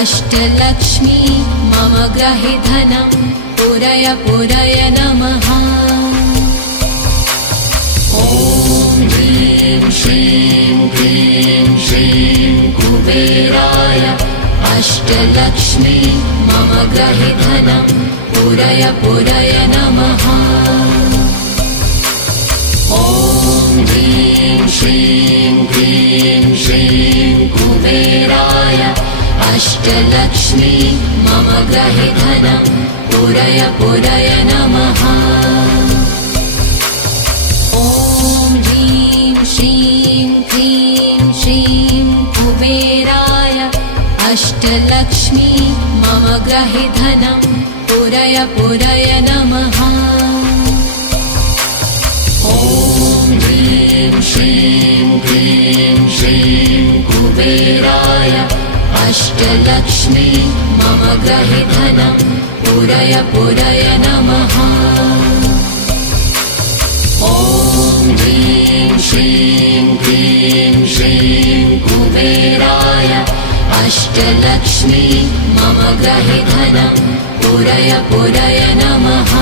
अष्टलक्ष्मी मम ग्रहे धनं पूरय पूरय नमः। ॐ ह्रीं श्रीं क्लीं श्रीं कुबेराय अष्टलक्ष्मी मम ग्रहे धनं पूरय पूरय नमः। ॐ ह्रीं श्रीं क्लीं श्रीं कुबेराय अष्टलक्ष्मी मम ग्रहे धनं पूरय पूरय नमः। ॐ ह्रीं श्रीं क्लीं श्रीं कुबेराय अष्टलक्ष्मी मम ग्रहे धनं पूरय पूरय नमः। ॐ ह्रीं श्रीं क्लीं श्रीं कुबेराय अष्टलक्ष्मी मम ग्रहे धनं पूरय पूरय नमः। ॐ ह्रीं श्रीं क्लीं श्रीं कुबेराय अष्टलक्ष्मी मम ग्रहे धनं पूरय पूरय नमः।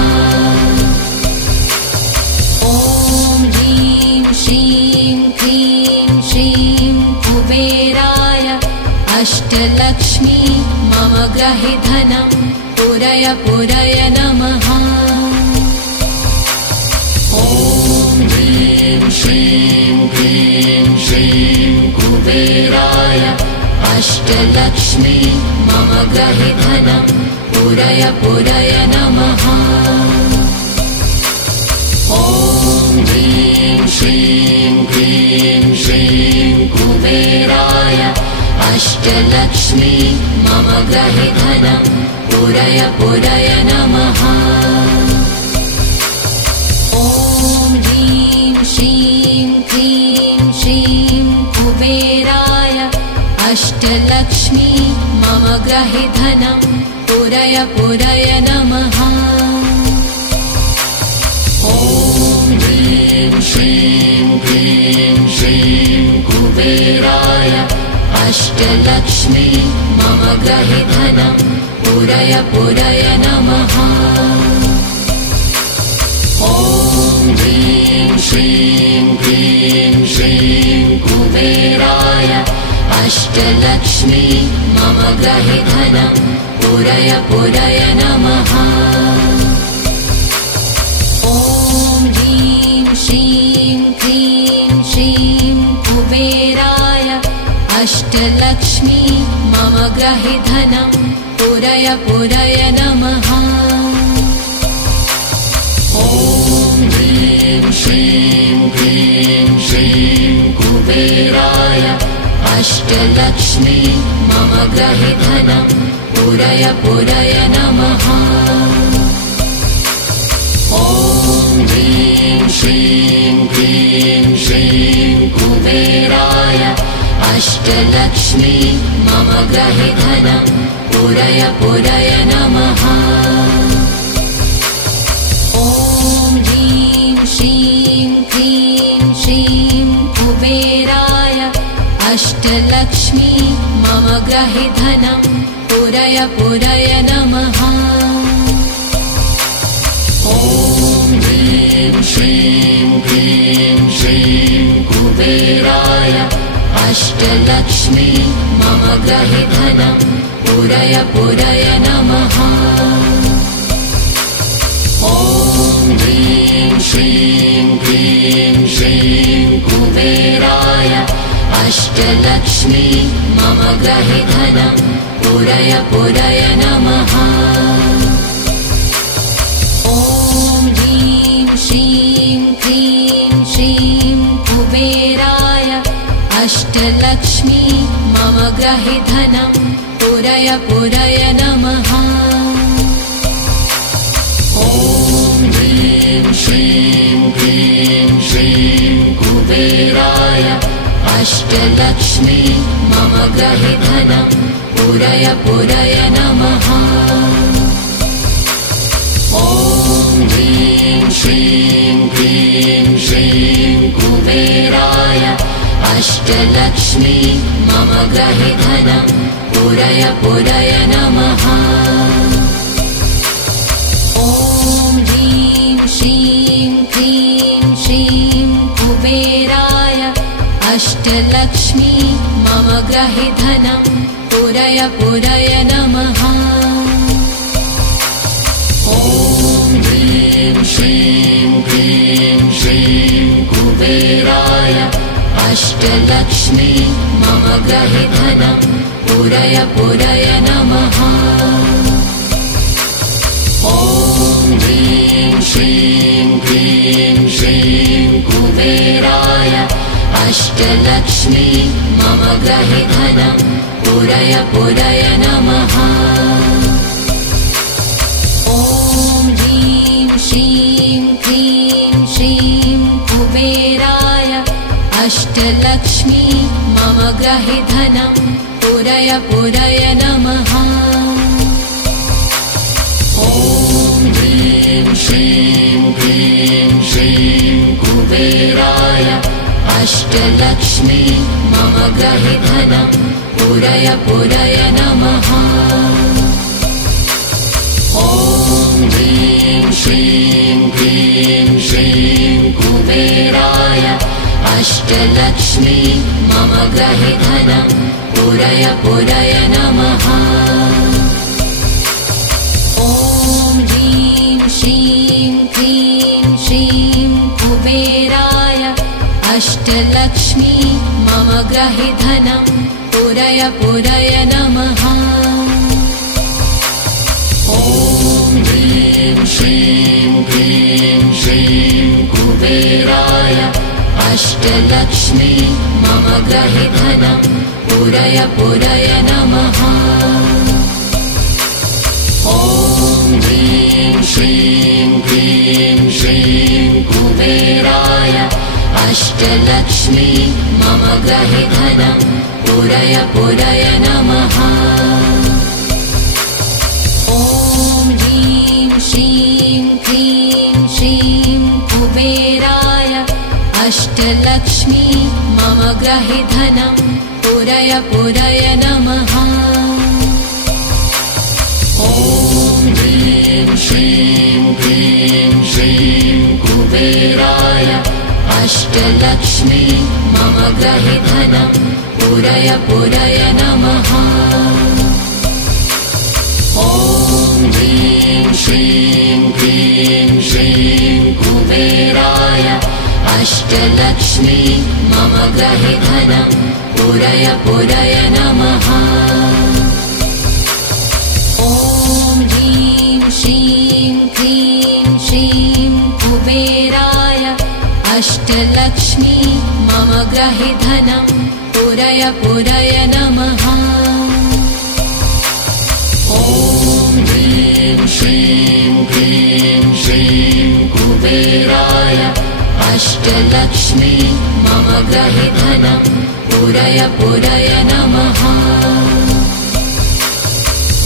ॐ ह्रीं श्रीं क्लीं श्रीं कुबेराय अष्टलक्ष्मी मम ग्रहे धनं पूरय पूरय नमः। ॐ ह्रीं श्रीं क्लीं श्रीं कुबेराय अष्टलक्ष्मी मम ग्रहे धनं पूरय पूरय नमः। ॐ ह्रीं श्रीं क्लीं श्रीं कुबेराय अष्टलक्ष्मी मम ग्रहे धनं पूरय पूरय नमः। ॐ ह्रीं श्रीं क्लीं श्रीं कुबेराय अष्टलक्ष्मी मम ग्रहे धनं पूरय पूरय नमः। ॐ ह्रीं श्रीं क्लीं श्रीं कुबेराय अष्टलक्ष्मी मम ग्रहे धनं पूरय पूरय नमः। ॐ ह्रीं श्रीं क्लीं श्रीं कुबेराय अष्टलक्ष्मी मम ग्रहे धनं पूरय पूरय नमः। ॐ ह्रीं श्रीं क्लीं श्रीं कुबेराय अष्टलक्ष्मी मम ग्रहे धनं पूरय पूरय नमः। ॐ ह्रीं श्रीं क्लीं श्रीं कुबेराय अष्टलक्ष्मी मम ग्रहे धनं पूरय पूरय नमः। ॐ ह्रीं श्रीं क्लीं श्रीं कुबेराय अष्टलक्ष्मी मम ग्रहे धनं पूरय पूरय नमः। ॐ ह्रीं श्रीं क्लीं श्रीं कुबेराय अष्टलक्ष्मी मम ग्रहे धनं पूरय पूरय नमः। ॐ ह्रीं श्रीं क्लीं श्रीं कुबेराय अष्टलक्ष्मी मम ग्रहे धनं पूरय पूरय नमः। ॐ ह्रीं श्रीं क्लीं श्रीं कुबेराय अष्टलक्ष्मी मम ग्रहे धनं पूरय पूरय नमः। ॐ ह्रीं श्रीं क्लीं श्रीं कुबेराय अष्टलक्ष्मी मम ग्रहे धनं पूरय पूरय नमः। ॐ ह्रीं श्रीं क्लीं श्रीं कुबेराय अष्टलक्ष्मी मम ग्रहे धनं पूरय पूरय नमः। ॐ ह्रीं श्रीं क्लीं श्रीं कुबेराय अष्टलक्ष्मी मम ग्रहे धनं पूरय पूरय नमः। ॐ ह्रीं श्रीं क्लीं श्रीं कुबेराय अष्टलक्ष्मी मम गृहे धनं पूरय पूरय नमः। ॐ ह्रीं श्रीं क्लीं श्रीं कुबेराय अष्टलक्ष्मी मम गृहे धनं पूरय पूरय नमः। ॐ ह्रीं श्रीं क्लीं श्रीं कुबेराय अष्टलक्ष्मी मम गृहे धनं पूरय पूरय नमः। ॐ ह्रीं श्रीं क्लीं श्रीं कुबेराय अष्टलक्ष्मी मम गृहे धनं पूरय पूरय नमः। ॐ ह्रीं श्रीं क्लीं श्रीं कुबेराय अष्टलक्ष्मी मम गृहे धनं पूरय पूरय नमः। ॐ ह्रीं श्रीं क्लीं श्रीं कुबेराय अष्टलक्ष्मी मम गृहे धनं पूरय पूरय नमः। ॐ ह्रीं श्रीं क्लीं श्रीं कुबेराय अष्टलक्ष्मी मम गृहे धनं पूरय पूरय नमः। ॐ ह्रीं श्रीं क्लीं श्रीं कुबेराय अष्टलक्ष्मी मम गृहे धनं पूरय पूरय नमः। ॐ ह्रीं श्रीं क्लीं श्रीं कुबेराय अष्टलक्ष्मी मम गृहे धनं पूरय पूरय नमः। ॐ ह्रीं श्रीं क्लीं श्रीं कुबेराय अष्टलक्ष्मी मम गृहे धनं पूरय पूरय नमः। ॐ ह्रीं श्रीं क्लीं श्रीं कुबेराय अष्टलक्ष्मी मम गृहे धनं पूरय पूरय नमः। ॐ ह्रीं श्रीं क्लीं श्रीं कुबेराय अष्टलक्ष्मी मम गृहे धनं पूरय पूरय नमः। ॐ ह्रीं श्रीं क्लीं श्रीं कुबेराय अष्टलक्ष्मी मम गृहे धनं पूरय पूरय नमः। ॐ ह्रीं श्रीं क्लीं श्रीं कुबेराय अष्टलक्ष्मी मम गृहे धनं पूरय पूरय नमः।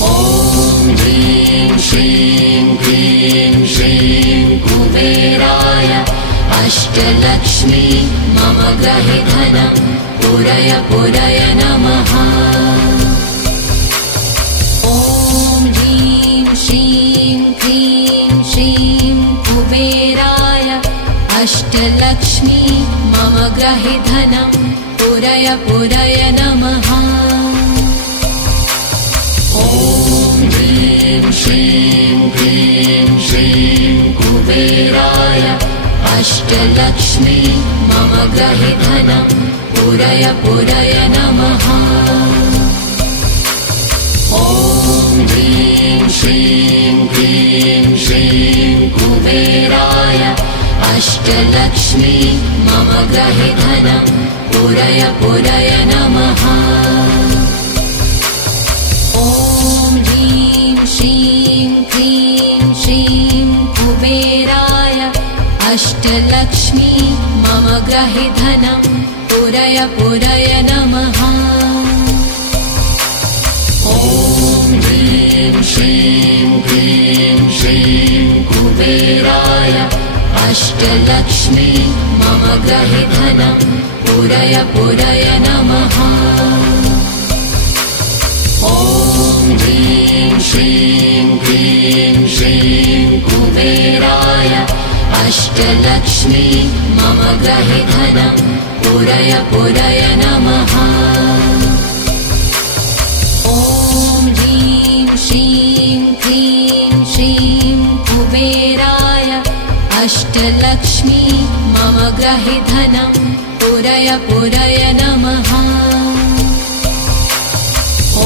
ॐ ह्रीं श्रीं क्लीं श्रीं कुबेराय अष्टलक्ष्मी मम गृहे धनं पूरय पूरय नमः। ॐ ह्रीं श्रीं क्लीं श्रीं कुबेराय अष्टलक्ष्मी मम गृहे धनं पूरय पूरय नमः। ॐ ह्रीं श्रीं क्लीं श्रीं कुबेराय अष्टलक्ष्मी मम गृहे धनं पूरय पूरय नमः। ॐ ह्रीं श्रीं क्लीं श्रीं कुबेराय अष्टलक्ष्मी मम गृहे धनं पूरय पूरय नमः। ॐ ह्रीं श्रीं क्लीं श्रीं कुबेराय अष्टलक्ष्मी मम गृहे धनं पूरय पूरय नमः। ॐ ह्रीं श्रीं क्लीं श्रीं कुबेराय अष्टलक्ष्मी मम गृहे धनं पूरय पूरय नमः। कुबेराय अष्टलक्ष्मी मम गृहे धनं पूरय पूरय नमः। ॐ ह्रीं श्रीं क्लीं श्रीं कुबेराय अष्टलक्ष्मी मम गृहे धनं पूरय पूरय नमः।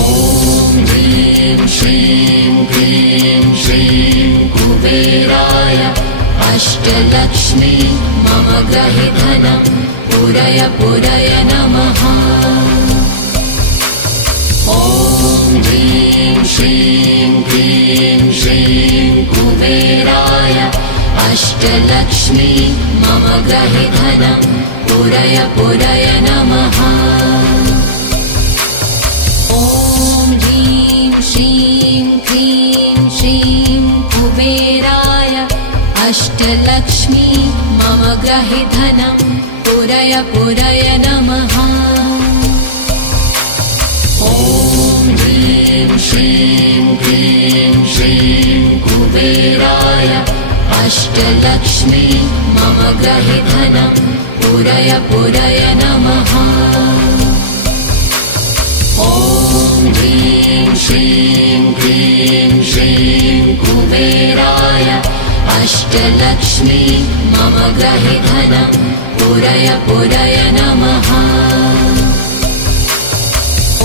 ॐ ह्रीं श्रीं क्लीं श्रीं कुबेराय अष्टलक्ष्मी मम गृहे धनं पूरय पूरय नमः। ॐ ह्रीं श्रीं क्लीं श्रीं कुबेराय अष्टलक्ष्मी मम गृहे धनं पूरय पूरय नमः। ॐ ह्रीं श्रीं क्लीं श्रीं कुबेराय अष्टलक्ष्मी मम गृहे धनं पूरय पूरय नमः। ॐ ह्रीं श्रीं क्लीं श्रीं कुबेराय अष्टलक्ष्मी मम गृहे धनं पूरय पूरय नमः। ॐ ह्रीं श्रीं क्लीं श्रीं कुबेराय अष्टलक्ष्मी मम गृहे धनं पूरय पूरय नमः।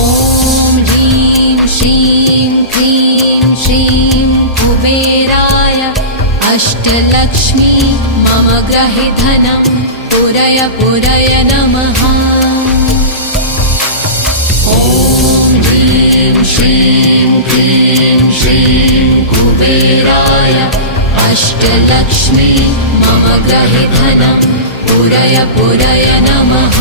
ॐ ह्रीं श्रीं क्लीं श्रीं कुबेराय अष्टलक्ष्मी मम गृहे धनं पूरय पूरय नमः। ॐ ह्रीं श्रीं क्लीं श्रीं कुबेराय अष्टलक्ष्मी मम गृहे धनं पूरय पूरय नमः।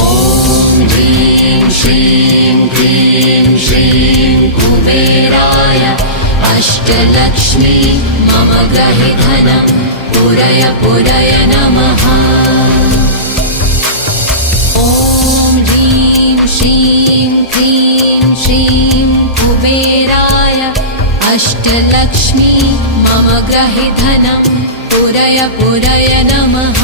ॐ ह्रीं श्रीं क्लीं श्रीं कुबेराय अष्टलक्ष्मी मम गृहे धनं पूरय पूरय नमः। ॐ ह्रीं श्रीं क्लीं श्रीं कुबेराय अष्टलक्ष्मी मम गृहे धनं पूरय पूरय नमः।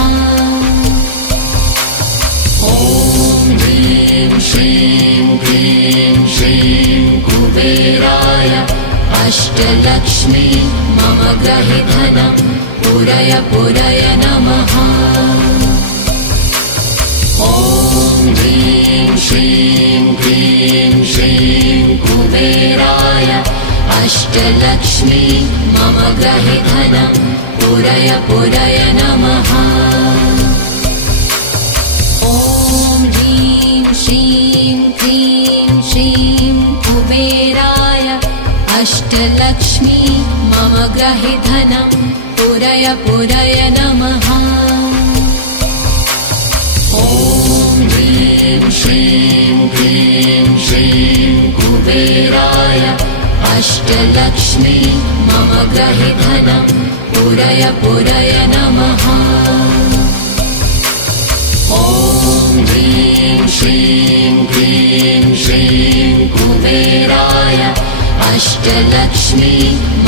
ॐ ह्रीं श्रीं क्लीं श्रीं कुबेराय अष्टलक्ष्मी मम गृहे धनं पूरय पूरय नमः। ॐ ह्रीं श्रीं क्लीं श्रीं कुबेराय अष्टलक्ष्मी मम गृहे धनं पूरय पूरय नमः। ॐ ह्रीं श्रीं क्लीं श्रीं कुबेराय अष्टलक्ष्मी मम गृहे धनं पूरय पूरय नमः। ॐ ह्रीं श्रीं क्लीं श्रीं कुबेराय अष्टलक्ष्मी मम गृहे धनं पूरय पूरय नमः। ॐ ह्रीं श्रीं क्लीं श्रीं कुबेराय अष्टलक्ष्मी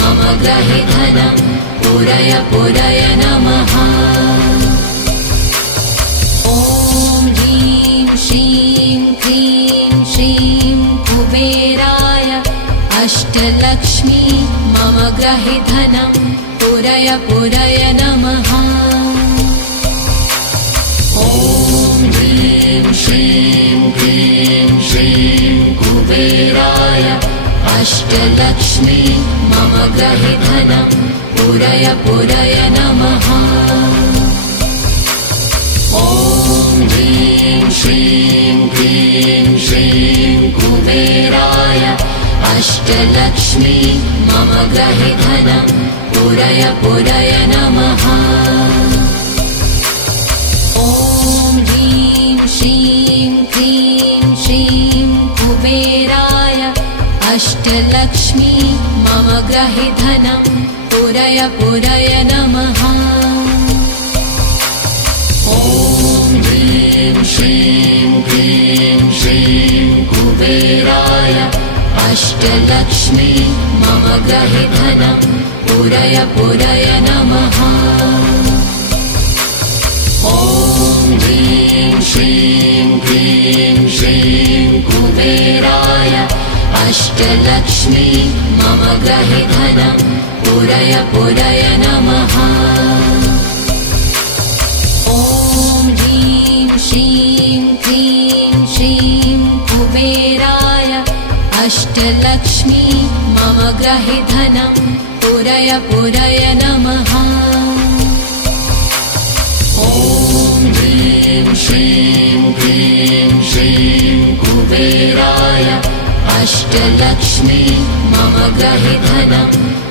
मम गृहे धनं पूरय पूरय नमः। ॐ ह्रीं श्रीं क्लीं श्रीं कुबेराय अष्टलक्ष्मी मम गृहे धनं पूरय पूरय नमः। ॐ ह्रीं श्रीं क्लीं श्रीं कुबेराय अष्टलक्ष्मी मम गृहे धनं पूरय पूरय नमः। ॐ ह्रीं श्रीं क्लीं श्रीं कुबेराय अष्टलक्ष्मी मम गृहे धनं पूरय पूरय नमः। ॐ ह्रीं श्रीं क्लीं श्रीं कुबेराय अष्टलक्ष्मी मम गृहे धनं पूरय पूरय नमः। ॐ ह्रीं श्रीं क्लीं श्रीं कुबेराय अष्टलक्ष्मी मम मम गृहे धनं पूरय पूरय नमः। ॐ ह्रीं श्रीं क्लीं श्रीं कुबेराय अष्टलक्ष्मी मम गृहे धनं पूरय पूरय नमः। ॐ ह्रीं श्रीं क्लीं श्रीं कुबेराय अष्टलक्ष्मी मम गृहे धनं पूरय पूरय नमः। ॐ ह्रीं श्रीं क्लीं श्रीं कुबेराय अष्टलक्ष्मी मम गृहे धनं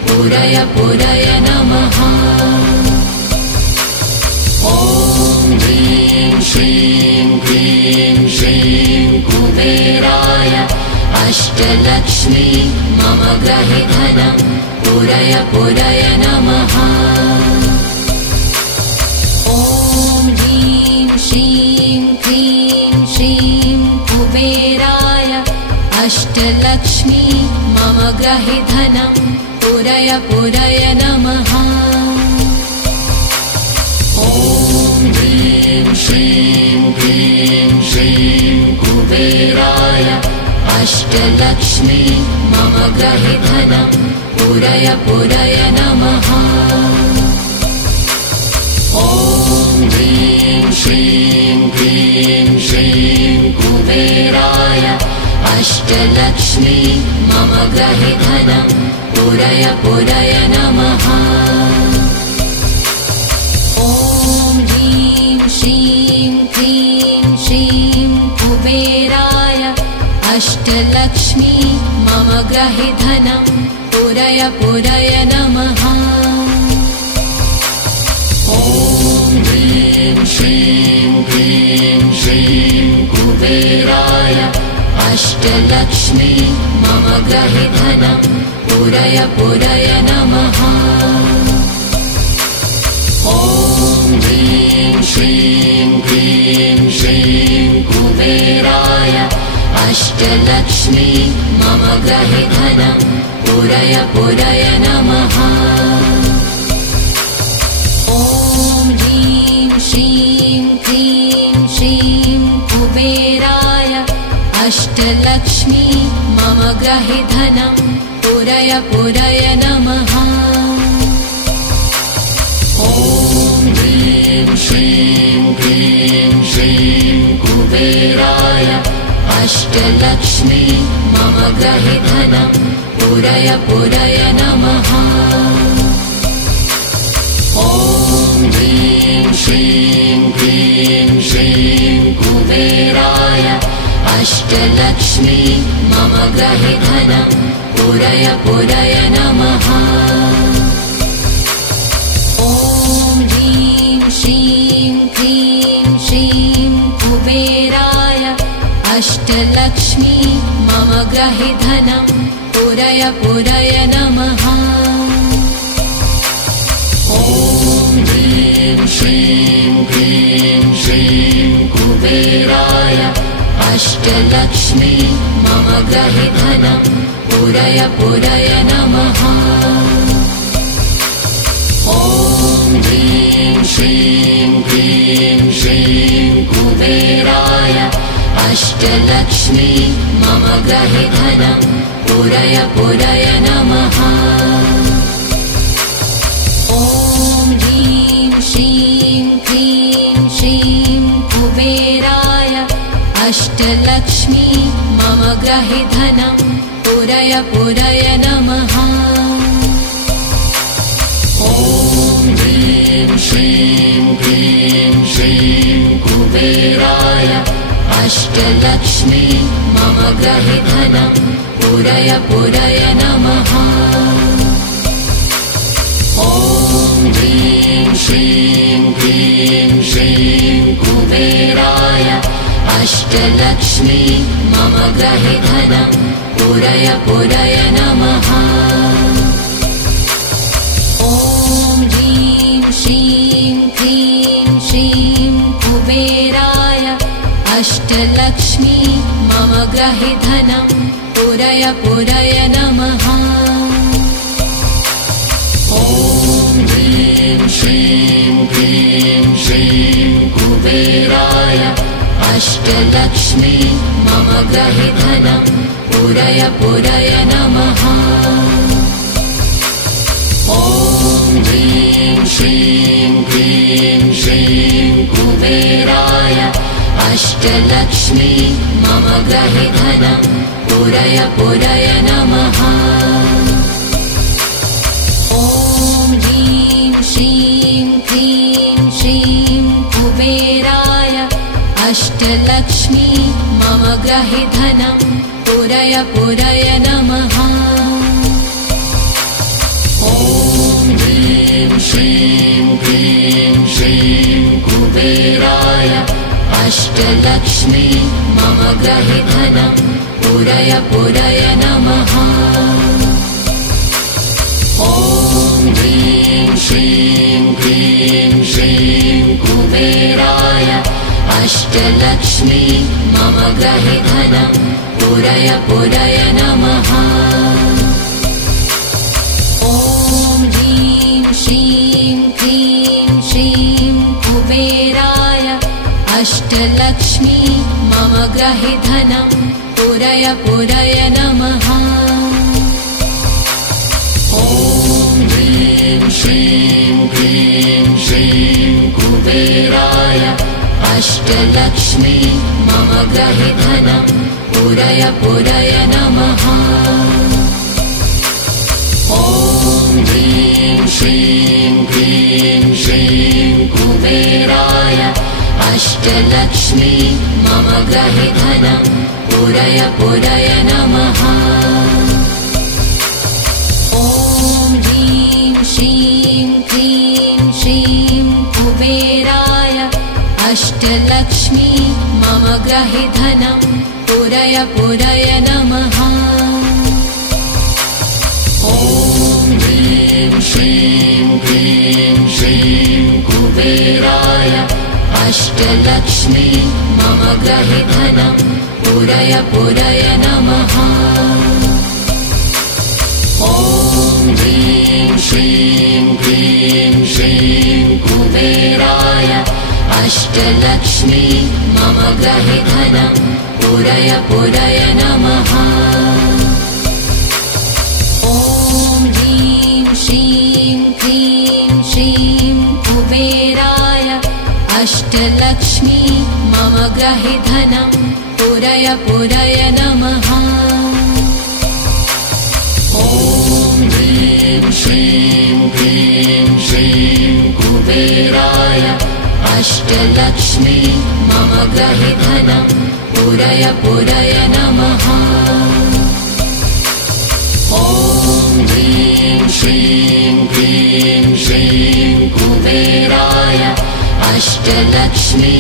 पूरय पूरय नमः। ॐ ह्रीं श्रीं क्लीं श्रीं कुबेराय अष्टलक्ष्मी मम गृहे धनं पूरय पूरय नमः। ॐ ह्रीं श्रीं क्लीं श्रीं कुबेराय अष्टलक्ष्मी मम गृहे धनं पूरय पूरय नमः। ॐ ह्रीं श्रीं क्लीं श्रीं कुबेराय अष्टलक्ष्मी मम गृहे धनं पूरय पूरय नमः। ॐ ह्रीं श्रीं क्लीं श्रीं कुबेराय अष्टलक्ष्मी मम गृहे धनं पूरय पूरय नमः। ॐ ह्रीं श्रीं क्लीं श्रीं कुबेराय अष्टलक्ष्मी मम गृहे धनं पूरय पूरय नमः। ॐ ह्रीं श्रीं क्लीं श्रीं कुबेराय अष्टलक्ष्मी मम गृहे धनं पूरय पूरय नमः। ॐ ह्रीं श्रीं क्लीं श्रीं कुबेराय अष्टलक्ष्मी मम गृहे धनं पूरय पूरय नमः। ॐ ह्रीं श्रीं क्लीं श्रीं कुबेराय अष्टलक्ष्मी मम गृहे धनं पूरय पूरय नमः। ॐ ह्रीं श्रीं क्लीं श्रीं कुबेराय अष्टलक्ष्मी मम गृहे धनं पूरय पूरय नमः। ॐ ह्रीं श्रीं क्लीं श्रीं कुबेराय अष्टलक्ष्मी मम गृहे धनं पूरय पूरय नमः। ॐ ह्रीं श्रीं क्लीं श्रीं कुबेराय अष्टलक्ष्मी मम गृहे धनं पूरय पूरय नमः। ॐ ह्रीं श्रीं क्लीं श्रीं कुबेराय अष्टलक्ष्मी मम गृहे धनं पूरय पूरय नमः। ॐ ह्रीं श्रीं क्लीं श्रीं कुबेराय अष्टलक्ष्मी मम गृहे धनं पूरय पूरय नमः। ॐ ह्रीं श्रीं क्लीं श्रीं कुबेराय अष्टलक्ष्मी मम गृहे धनं पूरय पूरय नमः। ॐ ह्रीं श्रीं क्लीं श्रीं कुबेराय अष्टलक्ष्मी मम गृहे धनं पूरय पूरय नमः। ॐ ह्रीं श्रीं क्लीं श्रीं कुबेराय अष्टलक्ष्मी मम गृहे धनं पूरय पूरय नमः। ॐ ह्रीं श्रीं क्लीं श्रीं कुबेराय अष्टलक्ष्मी मम गृहे धनं पूरय पूरय नमः। श्रीं क्लीं श्रीं कुबेराय अष्टलक्ष्मी मम गृहे धनं पूरय पूरय नमः। ॐ ह्रीं श्रीं क्लीं श्रीं कुबेराय अष्टलक्ष्मी मम गृहे धनं पूरय पूरय नमः। ॐ ह्रीं श्रीं क्लीं श्रीं कुबेराय अष्टलक्ष्मी मम गृहे धनं पूरय पूरय नमः। ॐ ह्रीं श्रीं क्लीं श्रीं कुबेराय अष्टलक्ष्मी मम गृहे धनं पूरय पूरय नमः। ॐ ह्रीं श्रीं क्लीं श्रीं कुबेराय अष्टलक्ष्मी मम गृहे धनं पूरय पूरय नमः। ॐ ह्रीं श्रीं क्लीं श्रीं कुबेराय अष्टलक्ष्मी मम गृहे धनं पूरय पूरय नमः। ॐ ह्रीं श्रीं क्लीं श्रीं कुबेराय अष्टलक्ष्मी मम गृहे धनं पूरय पूरय नमः। ॐ ह्रीं श्रीं क्लीं श्रीं कुबेराय अष्टलक्ष्मी मम गृहे धनं पूरय पूरय नमः। ॐ ह्रीं श्रीं क्लीं श्रीं कुबेराय अष्टलक्ष्मी मम गृहे धनं पूरय पूरय नमः। ॐ ह्रीं श्रीं क्लीं श्रीं कुबेराय अष्टलक्ष्मी मम गृहे धनं पूरय पूरय नमः। ॐ ह्रीं श्रीं क्लीं श्रीं कुबेराय अष्टलक्ष्मी मम गृहे धनं पूरय पूरय नमः। ॐ ह्रीं श्रीं क्लीं श्रीं कुबेराय अष्टलक्ष्मी मम गृहे धनं पूरय पूरय नमः। ॐ ह्रीं श्रीं क्लीं श्रीं कुबेराय अष्टलक्ष्मी मम गृहे धनं पूरय पूरय नमः। ॐ ह्रीं श्रीं क्लीं श्रीं कुबेराय अष्टलक्ष्मी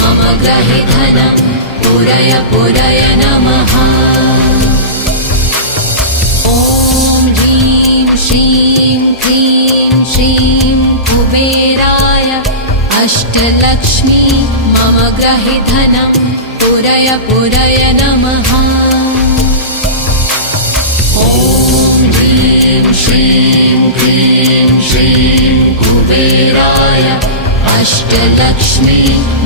मम गृहे धनं पूरय पूरय नमः। ॐ ह्रीं श्रीं क्लीं श्रीं कुबेराय अष्टलक्ष्मी मम गृहे धनं पूरय पूरय नमः। ॐ ह्रीं श्रीं क्लीं श्रीं कुबेराय अष्टलक्ष्मी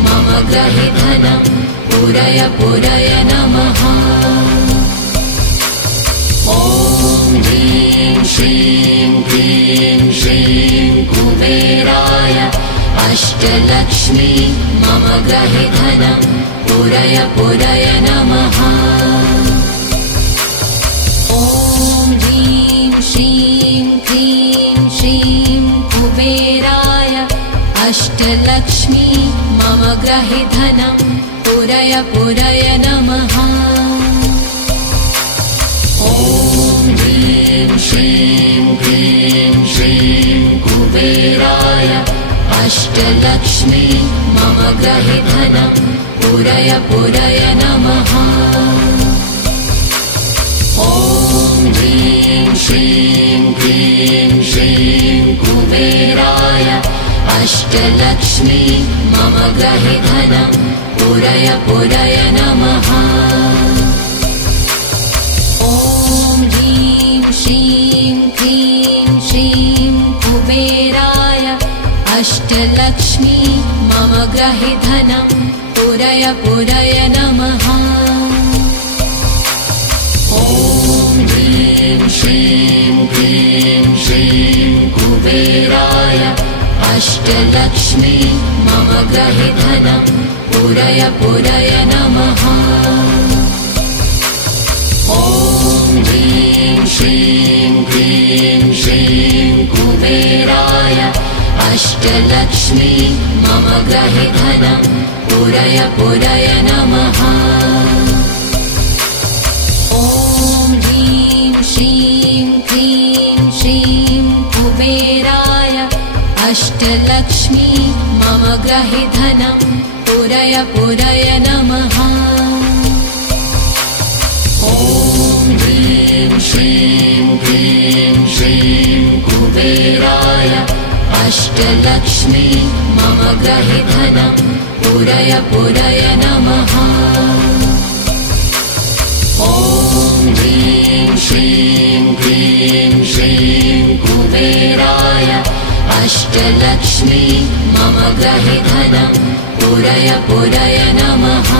मम गृहे धनं पूरय पूरय नमः। ॐ ह्रीं श्रीं क्लीं श्रीं कुबेराय अष्टलक्ष्मी मम गृहे धनं पूरय पूरय नमः। ॐ ह्रीं श्रीं क्लीं श्रीं कुबेराय अष्टलक्ष्मी मम गृहे धनं पूरय पूरय नमः। ॐ ह्रीं श्रीं क्लीं श्रीं कुबेराय अष्टलक्ष्मी मम गृहे धनं पूरय पूरय नमः। ॐ ह्रीं श्रीं क्लीं श्रीं कुबेराय अष्टलक्ष्मी मम गृहे धनं पूरय पूरय नमः। ॐ ह्रीं श्रीं क्लीं श्रीं कुबेराय अष्टलक्ष्मी मम ग्रहे धनं पूरय पूरय नमः। ॐ ह्रीं श्रीं क्लीं श्रीं कुबेराय अष्टलक्ष्मी मम ग्रहे धनं पूरय पूरय नमः। ॐ ह्रीं श्रीं क्लीं श्रीं कुबेराय अष्टलक्ष्मी मम ग्रहे धनं पूरय पूरय नमः। ॐ ह्रीं श्रीं क्लीं श्रीं कुबेराय अष्टलक्ष्मी मम ग्रहे धनं पूरय पूरय नमः। ॐ ह्रीं श्रीं क्लीं श्रीं कुबेराय अष्टलक्ष्मी मम ग्रहे धनं पूरय पूरय नमः। ॐ ह्रीं श्रीं क्लीं श्रीं कुबेराय अष्टलक्ष्मी मम ग्रहे धनं पूरय पूरय नमः।